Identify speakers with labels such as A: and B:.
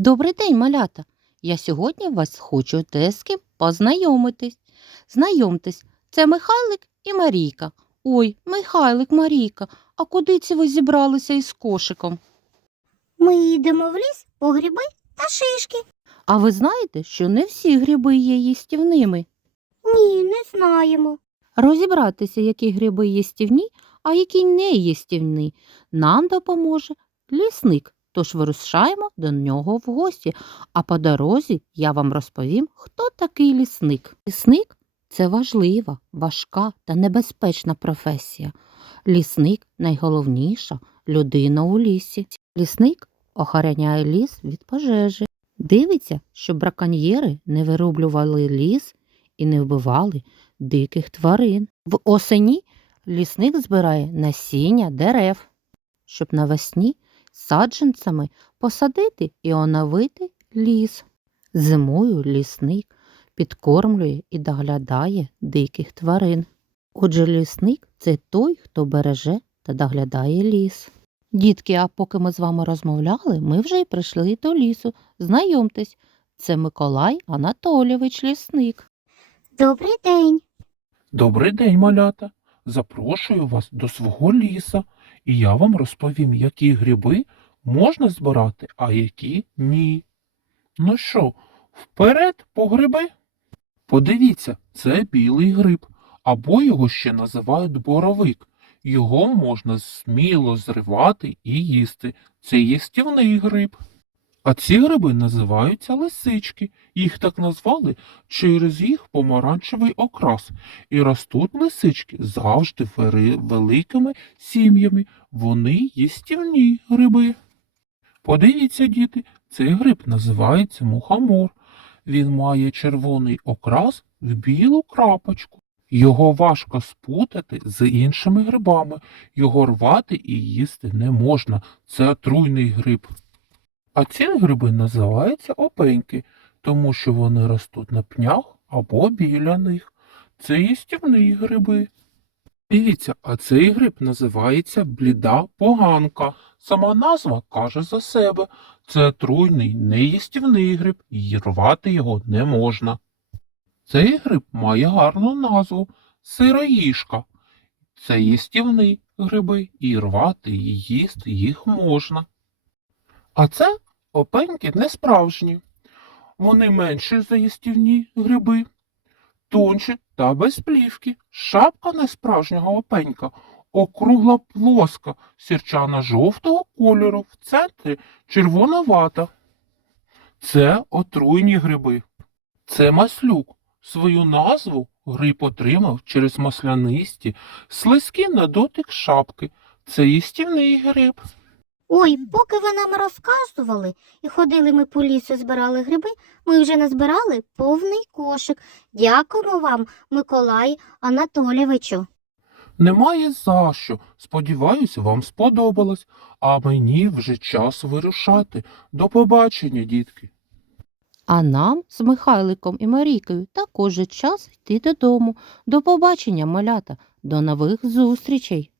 A: Добрий день, малята! Я сьогодні вас хочу те з ким познайомитись. Знайомтесь, це Михайлик і Марійка. Ой, Михайлик, Марійка, а куди це ви зібралися із кошиком?
B: Ми їдемо в ліс по гриби та шишки.
A: А ви знаєте, що не всі гриби є їстівними?
B: Ні, не знаємо.
A: Розібратися, які гриби їстівні, а які не їстівні, нам допоможе лісник. Тож вирушаємо до нього в гості. А по дорозі я вам розповім, хто такий лісник. Лісник це важлива, важка та небезпечна професія. Лісник найголовніша людина у лісі. Лісник охороняє ліс від пожежі. Дивиться, щоб браконьєри не вирублювали ліс і не вбивали диких тварин. В осені лісник збирає насіння дерев, щоб навесні саджанцями посадити і оновити ліс. Зимою лісник підкормлює і доглядає диких тварин. Отже, лісник це той, хто береже та доглядає ліс. Дітки, а поки ми з вами розмовляли, ми вже й прийшли до лісу. Знайомтесь, це Миколай Анатолійович лісник.
B: Добрий день.
C: Добрий день, малята. Запрошую вас до свого ліса, і я вам розповім, які гриби можна збирати, а які ні. Ну що, вперед по гриби? Подивіться, це білий гриб, або його ще називають боровик. Його можна сміло зривати і їсти. Це їстівний гриб. А ці гриби називаються лисички. Їх так назвали через їх помаранчевий окрас. І ростуть лисички завжди великими сім'ями. Вони їстівні гриби. Подивіться, діти, цей гриб називається мухомор. Він має червоний окрас в білу крапочку. Його важко спутати з іншими грибами. Його рвати і їсти не можна. Це отруйний гриб. А ці гриби називаються опеньки, тому що вони ростуть на пнях або біля них. Це їстівні гриби. Дивіться, а цей гриб називається бліда поганка. Сама назва каже за себе. Це отруйний, неїстівний гриб, і рвати його не можна. Цей гриб має гарну назву сироїшка. Це їстівні гриби, і рвати і їсти їх можна. А це опеньки не справжні. Вони менші за їстівні гриби, тонші та без плівки. Шапка несправжнього опенька округла плоска, сірчана жовтого кольору, в центрі червоновата. Це отруйні гриби. Це маслюк. Свою назву гриб отримав через маслянисті, слизькі на дотик шапки. Це їстівний гриб.
B: Ой, поки ви нам розказували і ходили ми по лісу, збирали гриби, ми вже назбирали повний кошик. Дякуємо вам, Миколай Анатолійовичу.
C: Немає за що. Сподіваюся, вам сподобалось, а мені вже час вирушати. До побачення, дітки.
A: А нам з Михайликом і Марійкою також час йти додому. До побачення, малята, до нових зустрічей!